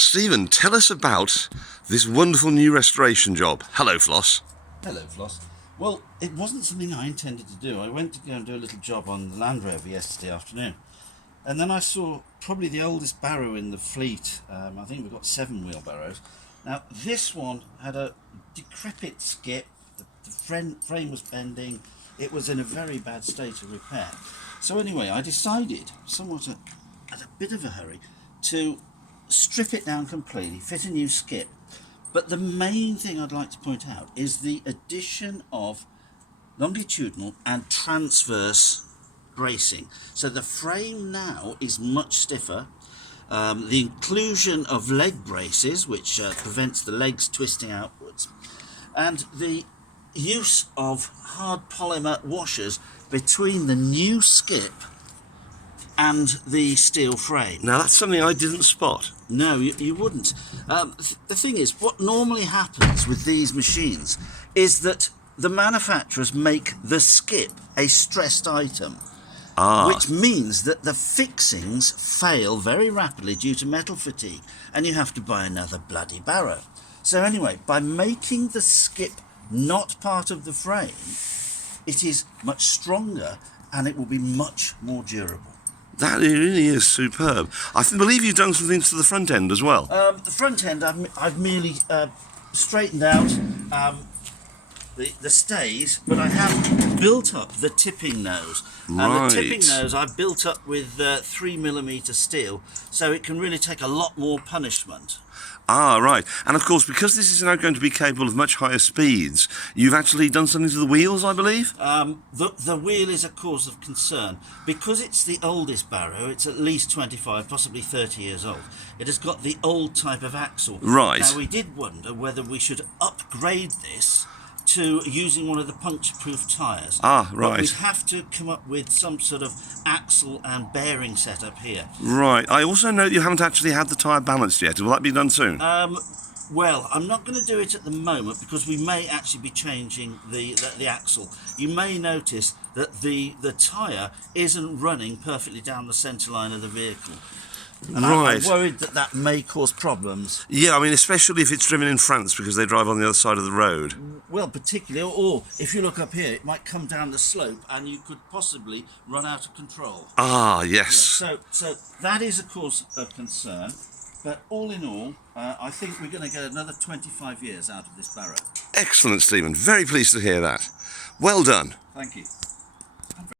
Stephen, tell us about this wonderful new restoration job. Hello, Floss. Hello, Floss. Well, it wasn't something I intended to do. I went to go and do a little job on the Land Rover yesterday afternoon. And then I saw probably the oldest barrow in the fleet. I think we've got 7 wheelbarrows. Now, this one had a decrepit skip. The frame was bending. It was in a very bad state of repair. So anyway, I decided, somewhat at a bit of a hurry, to strip it down completely, fit a new skip. But the main thing I'd like to point out is the addition of longitudinal and transverse bracing. So the frame now is much stiffer. The inclusion of leg braces, which prevents the legs twisting outwards, and the use of hard polymer washers between the new skip and the steel frame. Now, that's something I didn't spot. No, you wouldn't. The thing is, what normally happens with these machines is that the manufacturers make the skip a stressed item, which means that the fixings fail very rapidly due to metal fatigue, and you have to buy another bloody barrow. So anyway, by making the skip not part of the frame, it is much stronger and it will be much more durable. That really is superb. I believe you've done some things to the front end as well. The front end, I've merely straightened out the stays, but I have built up the tipping nose. And the tipping nose I've built up with 3mm steel, so it can really take a lot more punishment. Right. And of course, because this is now going to be capable of much higher speeds, you've actually done something to the wheels, I believe? The wheel is a cause of concern. Because it's the oldest barrow, it's at least 25, possibly 30 years old. It has got the old type of axle. Right. Now, we did wonder whether we should upgrade this to using one of the puncture-proof tyres. Right. But we'd have to come up with some sort of axle and bearing setup here. Right. I also know you haven't actually had the tyre balanced yet. Will that be done soon? Well, I'm not going to do it at the moment because we may actually be changing the axle. You may notice that the tyre isn't running perfectly down the centre line of the vehicle. And I'm worried that may cause problems. Yeah, I mean, especially if it's driven in France because they drive on the other side of the road. Well, particularly, or if you look up here, it might come down the slope and you could possibly run out of control. Yes. Yeah, so that is a cause of concern. But all in all, I think we're going to get another 25 years out of this barrow. Excellent, Stephen. Very pleased to hear that. Well done. Thank you.